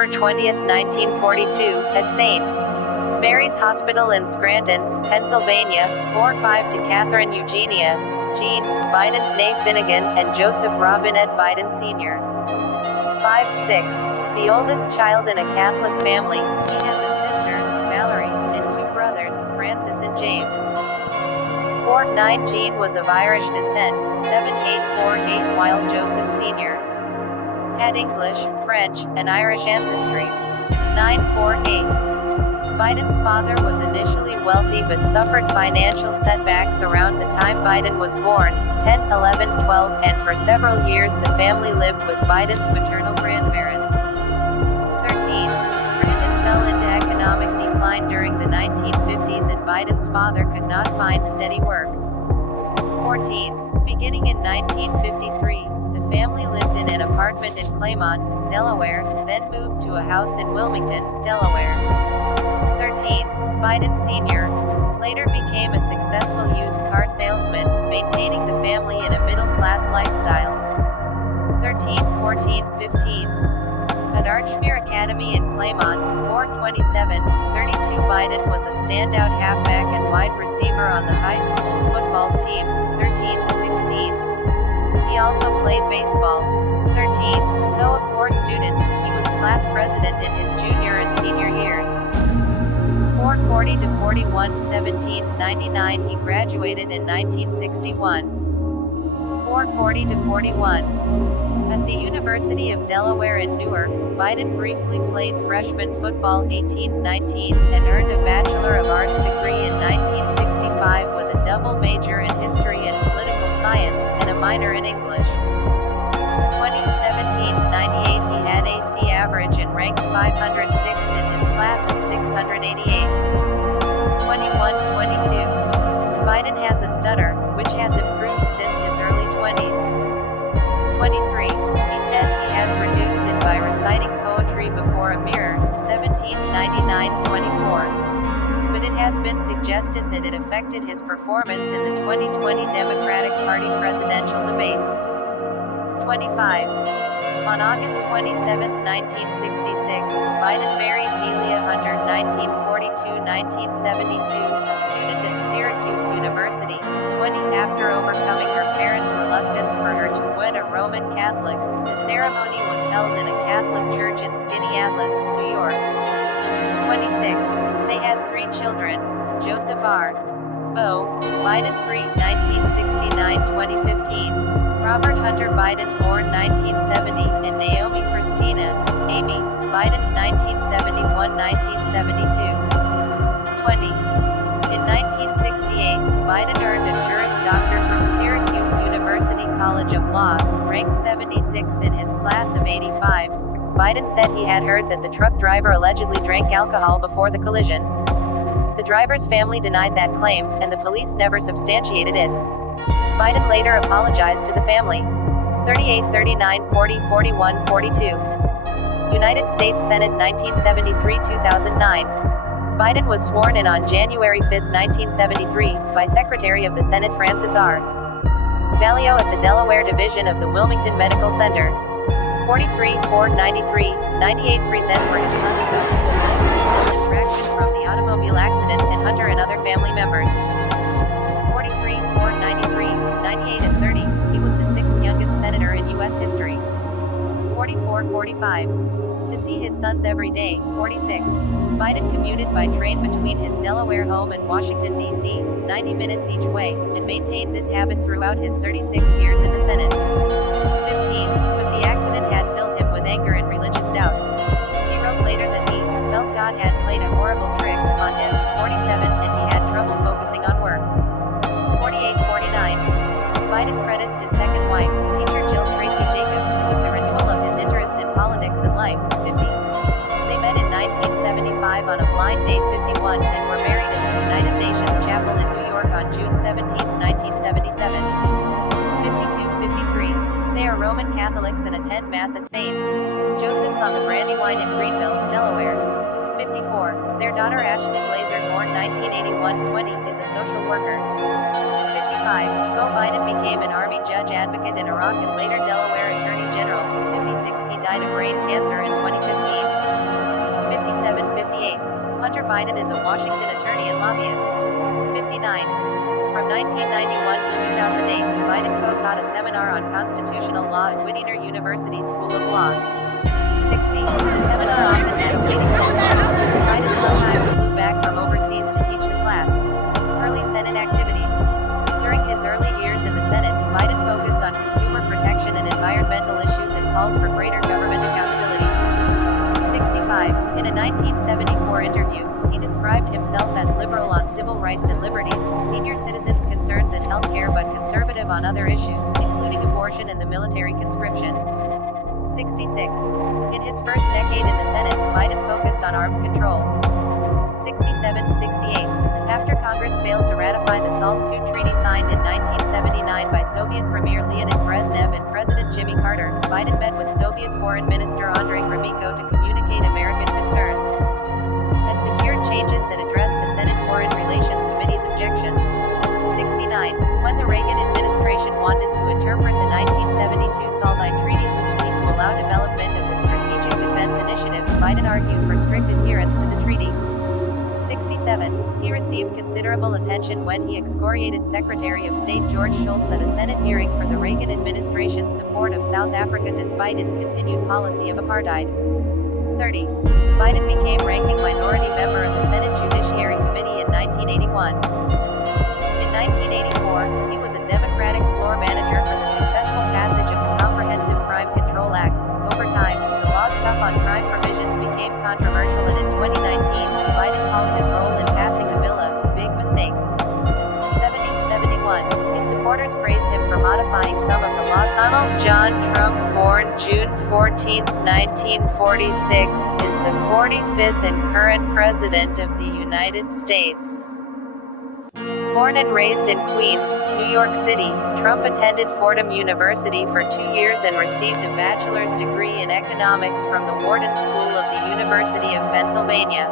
October 20, 1942, at St. Mary's Hospital in Scranton, Pennsylvania, 4-5 to Catherine Eugenia, Jean Biden, née Finnegan, and Joseph Robinette Biden Sr. 5-6. The oldest child in a Catholic family, he has a sister, Valerie, and two brothers, Francis and James. 4-9. Jean was of Irish descent, 7-8-4-8, while Joseph Sr. had English, French, and Irish ancestry. 9-4-8. Biden's father was initially wealthy but suffered financial setbacks around the time Biden was born, 10, 11, 12, and for several years the family lived with Biden's maternal grandparents. 13. Scranton fell into economic decline during the 1950s and Biden's father could not find steady work. 14. Beginning in 1953, the family lived in an apartment in Claymont, Delaware, then moved to a house in Wilmington, Delaware. 13. Biden Sr. later became a successful used car salesman, maintaining the family in a middle-class lifestyle. 13, 14, 15. At Archmere Academy in Claymont, 427, 32. Biden was a standout halfback and wide receiver on the high school football team, 13, 16. He also played baseball. 13. Though a poor student, he was class president in his junior and senior years. 440 to 41, 17, 99. He graduated in 1961. 440 to 41. At the University of Delaware in Newark, Biden briefly played freshman football 18-19 and earned a Bachelor of Arts degree in 1965 with a double major in history and political science and a minor in English. 2017-98. He had AC average and ranked 506th in his class of 688. 21-22. Biden has a stutter, which has improved since his early 20s. 23. He says he has reduced it by reciting poetry before a mirror, 17-99-24. But it has been suggested that it affected his performance in the 2020 Democratic Party presidential debates. 25. On August 27, 1966, Biden married Nelia Hunter, 1942-1972, a student at Syracuse University. 20. After overcoming her parents' reluctance for her to wed a Roman Catholic, the ceremony was held in a Catholic church in Skaneateles, New York. 26. They had 3 children: Joseph R. Beau Biden, 3, 1969-2015. Robert Hunter Biden, born 1970, and Naomi Christina Amy Biden, 1971-1972. 20. In 1968, Biden earned a Juris Doctor from Syracuse University College of Law, ranked 76th in his class of 85. Biden said he had heard that the truck driver allegedly drank alcohol before the collision. The driver's family denied that claim, and the police never substantiated it. Biden later apologized to the family. 38, 39, 40, 41, 42. United States Senate 1973-2009. Biden was sworn in on January 5, 1973, by Secretary of the Senate Francis R. Valeo at the Delaware Division of the Wilmington Medical Center. 43, 493, 98. Present for his son who was still in traction from the automobile accident and Hunter and other family members. 43, 493, 98 and 30. He was the 6th youngest senator in U.S. history. 44, 45. To see his sons every day. 46. Biden commuted by train between his Delaware home and Washington, D.C., 90 minutes each way, and maintained this habit throughout his 36 years in the Senate. 15. But the accident had filled him with anger and religious doubt. He wrote later that he felt God had played a horrible trick on him. 47. And he had trouble focusing on work. 48, 49. Biden credits his second wife, teacher Jill Tracy Jacobs, with the renewal of his interest in politics and life. 50. They met in 1975 on a blind date. 51. And were married at the United Nations Chapel in New York on June 17, 1977. 52, 53. They are Roman Catholics and attend Mass at St. Joseph's on the Brandywine in Greenville, Delaware. 54. Their daughter Ashley Glazer, born 1981-20, is a social worker. 55. Beau Biden became an Army judge advocate in Iraq and later Delaware Attorney General. 56. He died of brain cancer in 2015. Biden is a Washington attorney and lobbyist. 59. From 1991 to 2008, Biden co-taught a seminar on constitutional law at Whittier University School of Law. 60. The seminar often had a waiting list. Biden sometimes flew back from overseas to teach the class. Early Senate activities. During his early years in the Senate, Biden focused on consumer protection and environmental issues and called for greater government accountability. 65. In a 1974 interview, he described himself as liberal on civil rights and liberties, senior citizens' concerns and health care, but conservative on other issues, including abortion and the military conscription. 66. In his first decade in the Senate, Biden focused on arms control. 67-68. After Congress failed to ratify the SALT II treaty signed in 1979 by Soviet Premier Leonid Brezhnev and President Jimmy Carter, Biden met with Soviet Foreign Minister Andrei Gromyko to communicate American concerns and secured changes that addressed the Senate Foreign Relations Committee's objections. 69. When the Reagan administration wanted to interpret the 1972 SALT I treaty loosely to allow development of the Strategic Defense Initiative, Biden argued for strict adherence to the treaty. 67. He received considerable attention when he excoriated Secretary of State George Shultz at a Senate hearing for the Reagan administration's support of South Africa despite its continued policy of apartheid. 30. Biden became ranking minority member of the Senate Judiciary Committee in 1981. In 1984, he was a Democratic floor manager for the successful passage of the Comprehensive Crime Control Act. Over time, the law's tough on crime provisions became controversial, and in 2019, Biden called his role in passing the bill a big mistake. 70-71. His supporters praised him for modifying some of the laws. Donald John Trump, born June 14, 1946, is the 45th and current President of the United States. Born and raised in Queens, New York City, Trump attended Fordham University for 2 years and received a bachelor's degree in economics from the Wharton School of the University of Pennsylvania.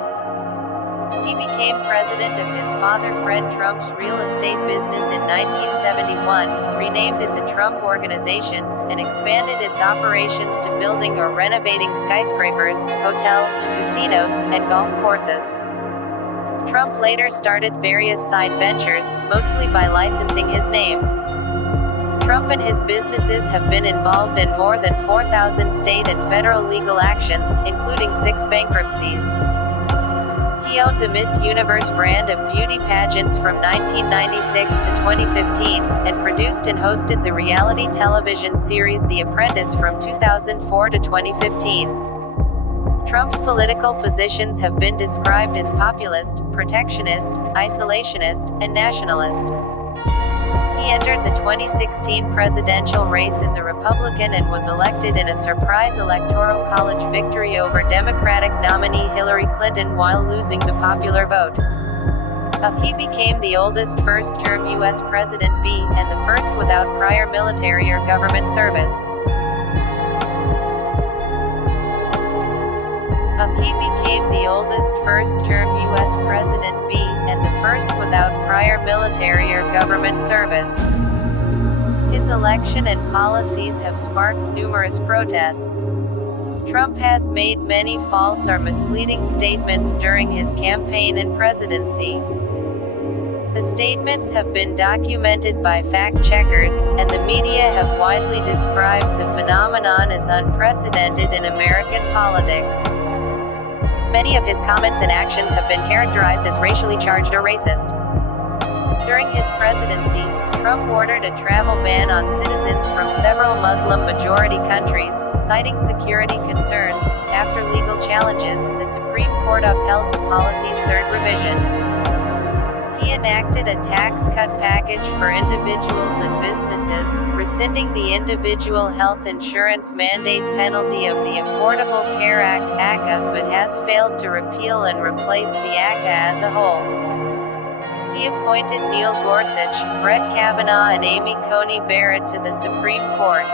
He became president of his father Fred Trump's real estate business in 1971, renamed it the Trump Organization, and expanded its operations to building or renovating skyscrapers, hotels, casinos, and golf courses. Trump later started various side ventures, mostly by licensing his name. Trump and his businesses have been involved in more than 4,000 state and federal legal actions, including 6 bankruptcies. He owned the Miss Universe brand of beauty pageants from 1996 to 2015, and produced and hosted the reality television series The Apprentice from 2004 to 2015. Trump's political positions have been described as populist, protectionist, isolationist, and nationalist. He entered the 2016 presidential race as a Republican and was elected in a surprise electoral college victory over Democratic nominee Hillary Clinton while losing the popular vote. He became the oldest first-term U.S. president and the first without prior military or government service. He became the oldest first-term U.S. President and the first without prior military or government service. His election and policies have sparked numerous protests. Trump has made many false or misleading statements during his campaign and presidency. The statements have been documented by fact-checkers, and the media have widely described the phenomenon as unprecedented in American politics. Many of his comments and actions have been characterized as racially charged or racist. During his presidency, Trump ordered a travel ban on citizens from several Muslim-majority countries, citing security concerns. After legal challenges, the Supreme Court upheld the policy's third revision. He enacted a tax cut package for individuals and businesses, rescinding the individual health insurance mandate penalty of the Affordable Care Act (ACA), but has failed to repeal and replace the ACA as a whole. He appointed Neil Gorsuch, Brett Kavanaugh and Amy Coney Barrett to the Supreme Court.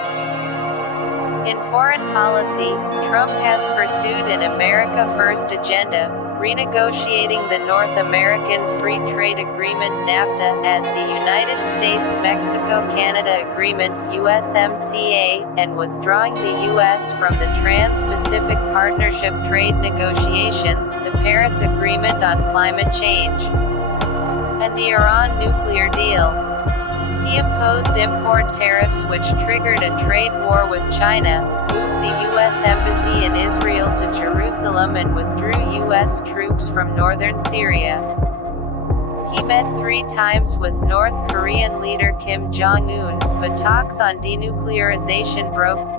In foreign policy, Trump has pursued an America First agenda, renegotiating the North American Free Trade Agreement (NAFTA) as the United States-Mexico-Canada Agreement (USMCA), and withdrawing the U.S. from the Trans-Pacific Partnership trade negotiations, the Paris Agreement on Climate Change, and the Iran nuclear deal. He imposed import tariffs which triggered a trade war with China, moved the U.S. Embassy in Israel to Jerusalem and withdrew U.S. troops from northern Syria. He met 3 times with North Korean leader Kim Jong-un, but talks on denuclearization broke